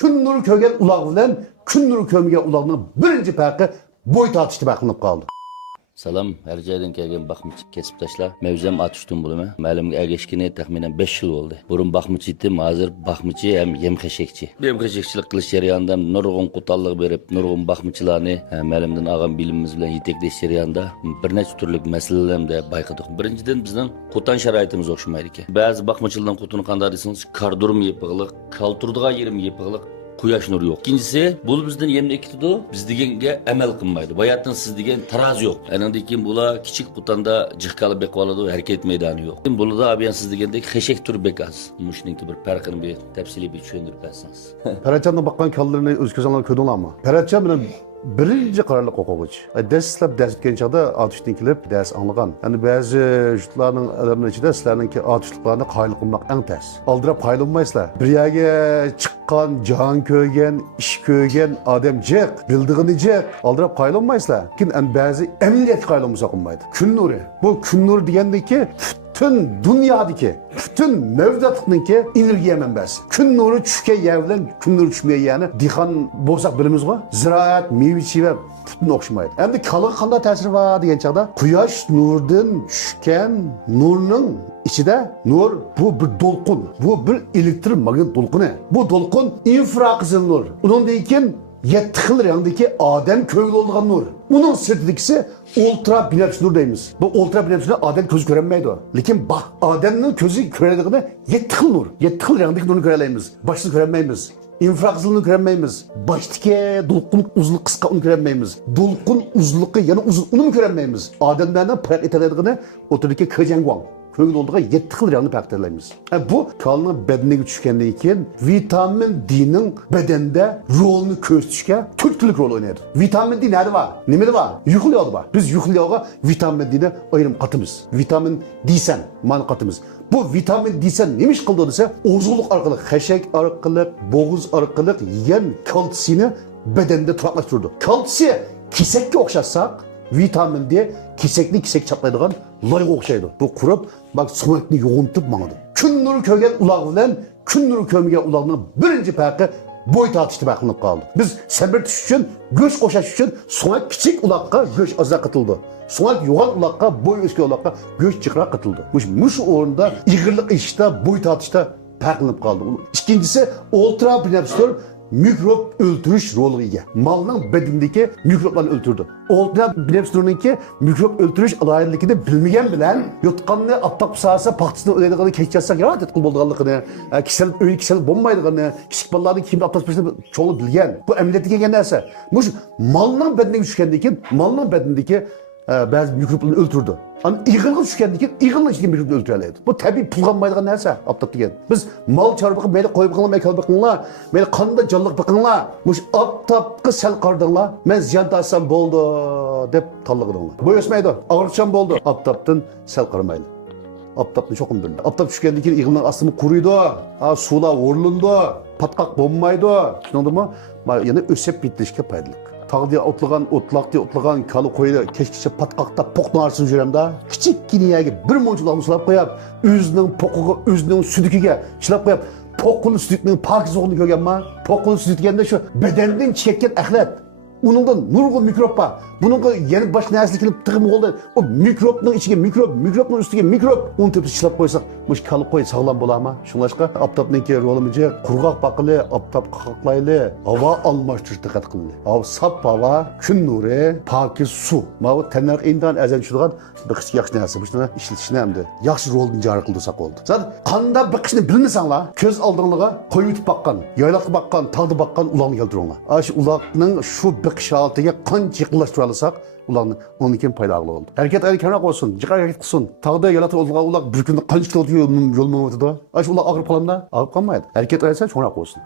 kun nuri ko'rgan uloq bilan kun nuri ko'rmagan uloqning birinchi farqi bo'y tortishda farqlanib qoldi. Salam, her yerden kelgen bakmıcı kesip taşla. Mevzem atıştım bulama. Malimge ergeçkine tahminen 5 yıl oldu. Burun bakmıcıydım, hazır bakmıcı hem yemkeşekçi. Yemkeşekçilik kılış jarayonida nurg'un qo'talliq berib, nurg'un bakmıcılarni malimdan olgan bilimimiz bilan yetaklash jarayonida bir necha turli masalalarni bayqadik. Birinchidan bizning qo'tan sharoitimiz o'xshamaydi ekan. Ba'zi bakmıcılarning qotini qanday desangiz, kardurum yepiqliq, kalturdigan yerim yepiqliq. Quyosh nuri yo'q. Ikkinchisi, bu bizdan yerni ekitidi, biz deganga amal qilmaydi. Bayatdan siz degan taroz yo'q. Andan keyin bular kichik qutanda jiqqalib beqib oladi, harakat maydoni yo'q. Bularda abiyan siz degandek xeshak tur bekaz. Mushuning bir farqini bir tafsiliy bir tushuntirib bersangiz. Parachandan baqqan kallarini o'z ko'zingizdan ko'rdinglarmi? Parachan bilan birinchi qarorli o'quvchi. Dastlab dars o'tgan chog'da otishdan kelib dars anglagan. Ya'ni ba'zi jutlarning adamlar ichida sizlarningki otishliqlarni qoyil qilmoq eng tez. Oldirab qoyilmaysizlar. Bir yerga chiqqan, jon ko'rgan, ish ko'rgan odam jiq, bildig'ini jiq. Oldirab qoyilmaysizlar. Lekin ba'zi amaliyat qoyilmasa qilmaydi. Kun nuri. Bu kun nuri degandiki bütün dünyadaki, bütün mevcutluğundaki energiya manbasi. Kun nuri tushgan yer bilan kun nuri tushmagan yerni dehqon bo'lsak bilamiz va ziroat, meva-cheva butun o'xshamaydi. Endi kalga qanday ta'siri bor degan chaqda, quyosh nuridan tushgan nurning ichida nur bu bir to'lqin, bu bir elektromagnet to'lqini. Bu to'lqin infraqizil nur. Undan keyin 7 xil rangdagi odam ko'ngli olgan nur. Uning sirtidagisi ultra binafsh nur deymiz. Bu ultra binafsh nur odam ko'zi ko'rmaydi. Lekin odamning ko'zi ko'radigani 7 xil nur. 7 xil rangdagi nurni ko'ralaymiz. Boshni ko'rmaymiz. İnfraqizilni ko'rmaymiz. Boshdagi to'lqin uzunlik qisqa uni ko'rmaymiz. To'lqin uzunligi yana uzun uni ko'rmaymiz. Odamlarning farq etadiganini o'tirdagi kojangwang ko'ngil oldiga 7 xil rangni farqlaymiz. Bu kalning badaniga tushgandan keyin vitamin D'ning badanda rolini ko'rsatishga turtkilik rol o'ynaydi. Vitamin D nerede var? Nimada var? Yuxliyoda var. Biz yuxliyoga vitamin D'ni ayrim qatimiz. Vitamin D-san mana qatimiz. Bu vitamin D-san nima ish qildi desa, ozuqlik orqali, xashak orqali, bo'g'iz orqali yegan kalsiyni badanda turaqlashtirdi. Kalsiy kesakka o'xshatsak, vitamin D kesekni kesak chaplaydigan loyga o'xshaydi. Bu qurib, bak so'makni yo'g'intib mangadi. Kun nuri ko'rgan uloq bilan kun nuri ko'rmagan uloqning birinchi farqi bo'y tortishda farqlanib qoldi. Biz sabr tutish uchun, go'sht qo'shash uchun so'mak kichik uloqqa go'sht ozroq qitildi. So'mak yo'g'on uloqqa, bo'y o'sgan uloqqa go'sht jiqroq qitildi. Mush o'rinda ig'irlik ishda, bo'y tortishda farqlanib qoldi. Ikkinchisi ultra binafstur mikrob öldürüş rolüge. Malның bedindeki mikroplarını öldürdü. Ultra binafsturninki mikrob öldürüş alaylıkını bilmegen bilen yutqanını aptaq sahası paxtısını ödeydiğini keçeceksak ya tetqil bolduğanlıqını, kişisel bombaydıqını, kiçik balaların kimde aptaq sahasını çoğu bilgen. Bu əməliyyatı kelgen нәрсе. Muş malның bedindeki düşkendeki, malның bedindeki bazı mikroplarını öldürdü. Ama iğilga tushgandan iğilning ichiga mikrobni o'ldiradi. Bu tabiiy pulg'anmaydigan narsa, aptap degan. Biz mol chorbiqni mayli qo'yib qilinglar, mayli kalb qilinglar, mayli qanday jonliq biqinglar. Mush aptapga sal qardinglar, men ziyon tasam bo'ldi deb tanlag'idinglar. Bu o'smaydi, og'riqchan bo'ldi. Aptapdan sal qarmaydi. Aptapni cho'qim bildi. Aptap tushgandan keyin iğilning ostini quriydi, suvlar o'rlindi, patqaq bo'lmaydi. Tushundingmi? Yana o'sib bitlishga foydali. Tağdiye otlagan, otlaqdiye otlagan kalı koyda keşkişe patqaqta poqni arsın jüremda. Kiçikkine yerga bir munchulaqni sulab qo'yib, o'zining poqiga, o'zining sudikiga chilab qo'yib, poqning sudikining pokizligini ko'rganman. Poqning sudi deganda shu badandan chekkan axlat. Uningdan nurg'un mikrob bor. Buningga yana boshqa narsa kelib tig'im bo'ldi. O mikrobning ichiga mikrob, mikrobning ustiga mikrob. Uni tepib chilab qo'ysak, mush kalı qo'y sog'lom bo'ladimi? Shunlashqa aptapniki rolimiz qurg'oq baqili, aptap qaqlayli, havo almashtirish diqqat qildi. Sap havo, kun nuri, pokiz suv. Mana tanlar indan azan tushadigan bir yaxshi narsa. Buni ishlatishni hamda yaxshi rolni joriy qildirsak bo'ldi. Zat qanday biqishni bilmasanglar, ko'z oldingizga qo'yib yutib baqqan, yoylaqqa baqqan, tog'da baqqan ularni keltiringlar. Shu ularning shu biqish holatiga qancha yaqinlashtirsak, ularni onun kim paydalı oldu. Hareket erkenek olsun, çıkar hareket kılsın. Tağda yalatı oldular bir günde kaç kilometre yol mu ötüdü? Aş ular ağır falan da ağır kalmaydı. Hareket etse çoğunak olsun.